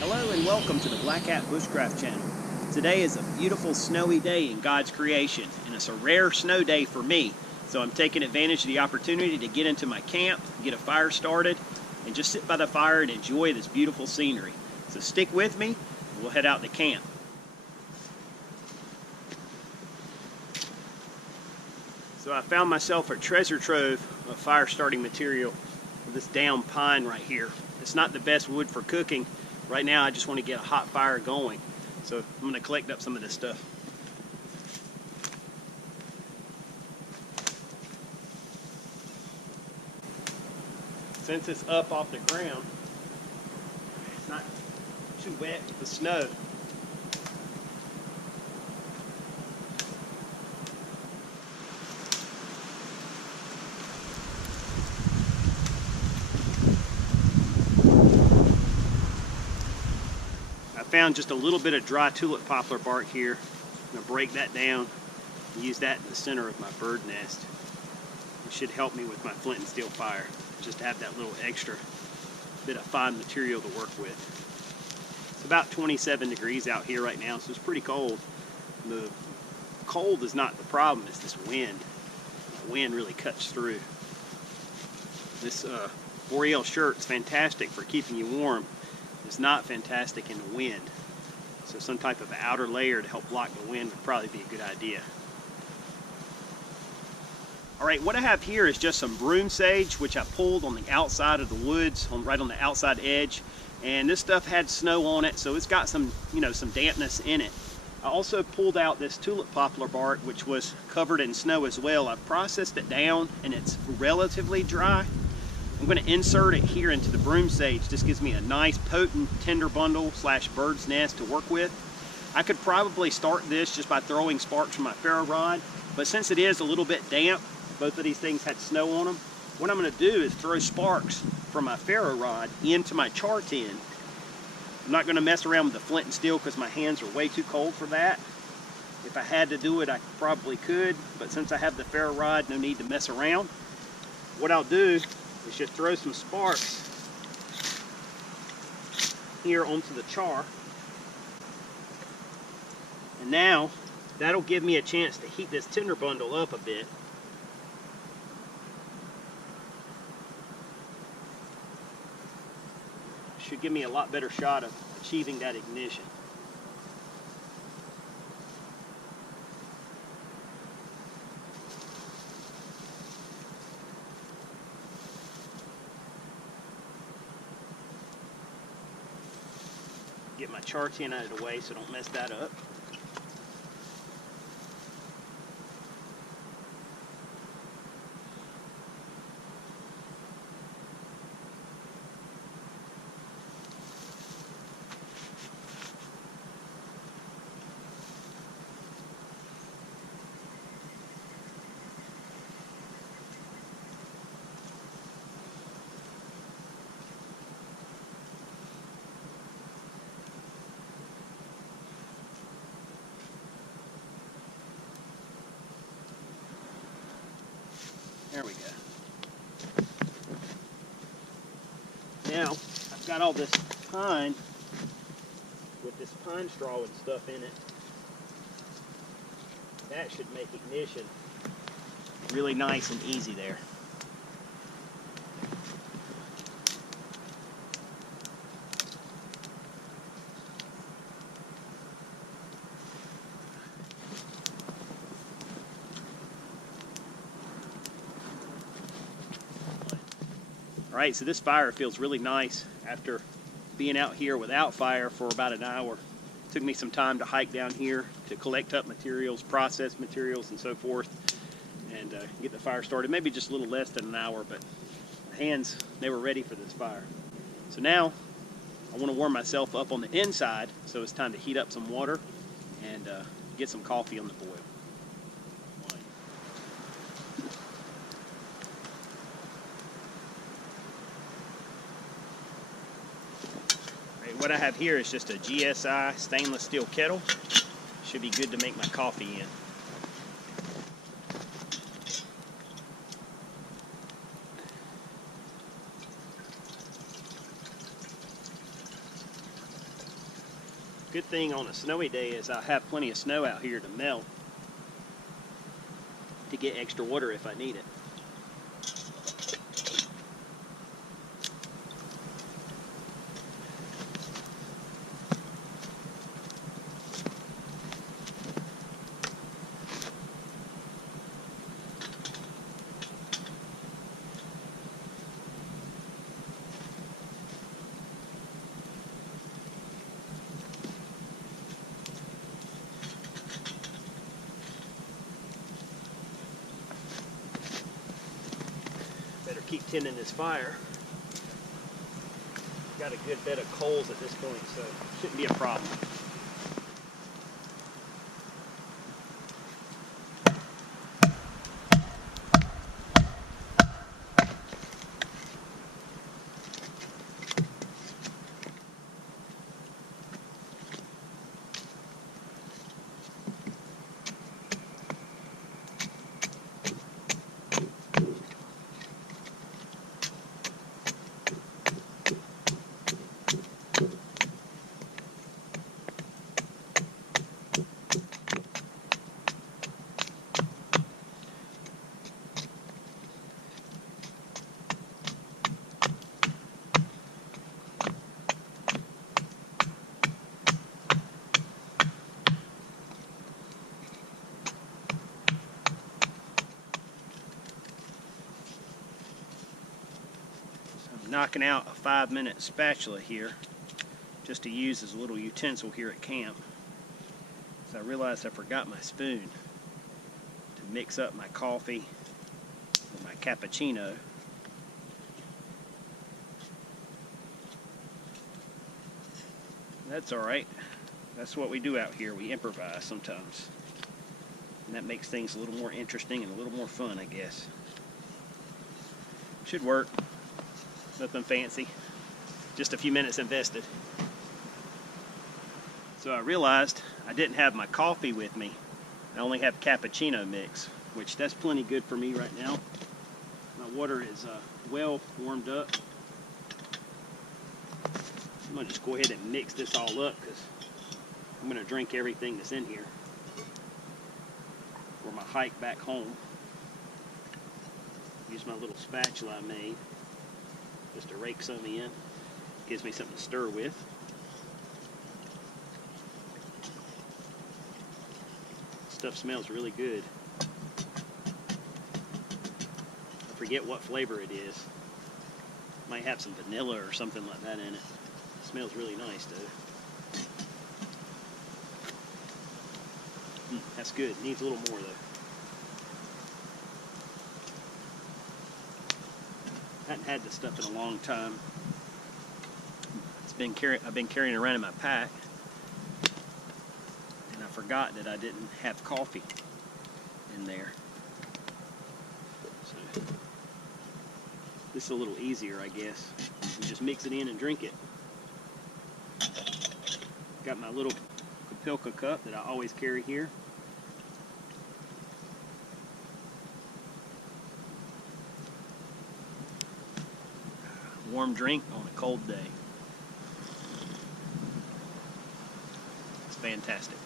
Hello and welcome to the Black Hat Bushcraft channel. Today is a beautiful snowy day in God's creation, and it's a rare snow day for me. So I'm taking advantage of the opportunity to get into my camp, get a fire started, and just sit by the fire and enjoy this beautiful scenery. So stick with me, and we'll head out to camp. So I found myself a treasure trove of fire starting material with this down pine right here. It's not the best wood for cooking. Right now I just want to get a hot fire going. So I'm going to collect up some of this stuff. Since it's up off the ground, it's not too wet with the snow. I found just a little bit of dry tulip poplar bark here. I'm going to break that down and use that in the center of my bird nest. It should help me with my flint and steel fire, just to have that little extra bit of fine material to work with. It's about 27 degrees out here right now, so it's pretty cold. The cold is not the problem, it's this wind. The wind really cuts through. This Boreal shirt's fantastic for keeping you warm. It's not fantastic in the wind. So some type of outer layer to help block the wind would probably be a good idea. Alright, what I have here is just some broom sage, which I pulled on the outside of the woods, right on the outside edge. And this stuff had snow on it, so it's got some, some dampness in it. I also pulled out this tulip poplar bark, which was covered in snow as well. I've processed it down and it's relatively dry. I'm going to insert it here into the broom sage. This gives me a nice potent tinder bundle slash bird's nest to work with. I could probably start this just by throwing sparks from my ferro rod, but since it is a little bit damp, both of these things had snow on them, what I'm going to do is throw sparks from my ferro rod into my char tin. I'm not going to mess around with the flint and steel because my hands are way too cold for that. If I had to do it, I probably could, but since I have the ferro rod, no need to mess around. What I'll do is just throw some sparks here onto the char. And now that'll give me a chance to heat this tinder bundle up a bit. Should give me a lot better shot of achieving that ignition. Get my char tin out of the way so don't mess that up. There we go. Now, I've got all this pine with this pine straw and stuff in it. That should make ignition really nice and easy there. Alright, so this fire feels really nice after being out here without fire for about an hour. It took me some time to hike down here to collect up materials, process materials, and so forth, and get the fire started. Maybe just a little less than an hour, but my hands, they were ready for this fire. So now I want to warm myself up on the inside, so it's time to heat up some water and get some coffee on the boil. What I have here is just a GSI stainless steel kettle. Should be good to make my coffee in. Good thing on a snowy day is I have plenty of snow out here to melt to get extra water if I need it. Better keep tending this fire. Got a good bed of coals at this point, so shouldn't be a problem. Knocking out a 5-minute spatula here just to use as a little utensil here at camp. So I realized I forgot my spoon to mix up my coffee with my cappuccino. That's alright. That's what we do out here. We improvise sometimes. And that makes things a little more interesting and a little more fun, I guess. Should work. Nothing fancy, just a few minutes invested. So I realized I didn't have my coffee with me. I only have cappuccino mix, which that's plenty good for me right now. My water is well warmed up. I'm gonna just go ahead and mix this all up because I'm gonna drink everything that's in here for my hike back home. Use my little spatula I made just to rake some in. Gives me something to stir with. Stuff smells really good. I forget what flavor it is. Might have some vanilla or something like that in it. It smells really nice though. That's good. Needs a little more though. Hadn't had this stuff in a long time. I've been carrying it around in my pack, and I forgot that I didn't have coffee in there. So this is a little easier, I guess. You just mix it in and drink it. Got my little Kapilka cup that I always carry here. Warm drink on a cold day. It's fantastic.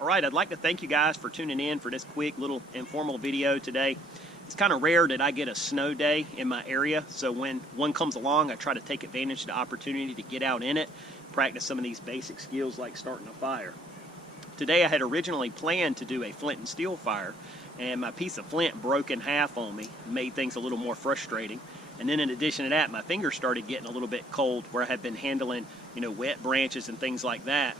Alright, I'd like to thank you guys for tuning in for this quick little informal video today. It's kind of rare that I get a snow day in my area, so when one comes along, I try to take advantage of the opportunity to get out in it, practice some of these basic skills like starting a fire. Today I had originally planned to do a flint and steel fire, and my piece of flint broke in half on me, made things a little more frustrating. And then in addition to that, my fingers started getting a little bit cold where I had been handling, wet branches and things like that.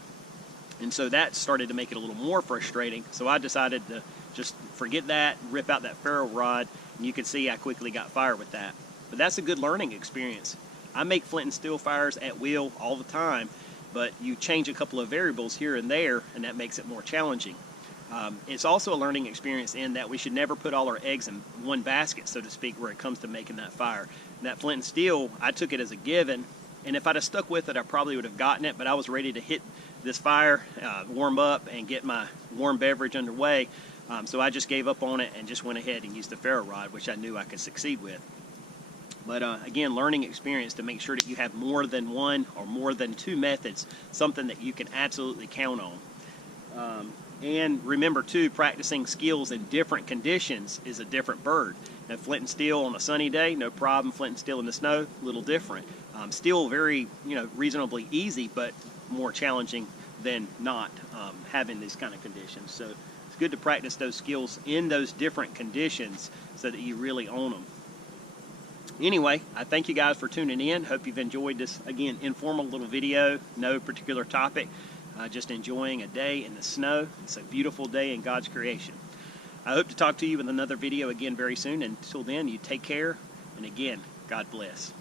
And so that started to make it a little more frustrating. So I decided to just forget that, rip out that ferro rod, and you can see I quickly got fire with that. But that's a good learning experience. I make flint and steel fires at will all the time, but you change a couple of variables here and there, and that makes it more challenging. It's also a learning experience in that we should never put all our eggs in one basket, so to speak, where it comes to making that fire. And that flint and steel, I took it as a given, and if I'd have stuck with it, I probably would have gotten it, but I was ready to hit this fire, warm up, and get my warm beverage underway. So I just gave up on it and just went ahead and used the ferro rod, which I knew I could succeed with. But again, learning experience to make sure that you have more than one or more than two methods, something that you can absolutely count on. And remember too, practicing skills in different conditions is a different bird. Now, flint and steel on a sunny day, no problem. Flint and steel in the snow, a little different. Still very, reasonably easy, but more challenging than not having these kind of conditions. So it's good to practice those skills in those different conditions so that you really own them. Anyway, I thank you guys for tuning in. Hope you've enjoyed this, again, informal little video, no particular topic, just enjoying a day in the snow. It's a beautiful day in God's creation. I hope to talk to you with another video again very soon. Until then, you take care, and again, God bless.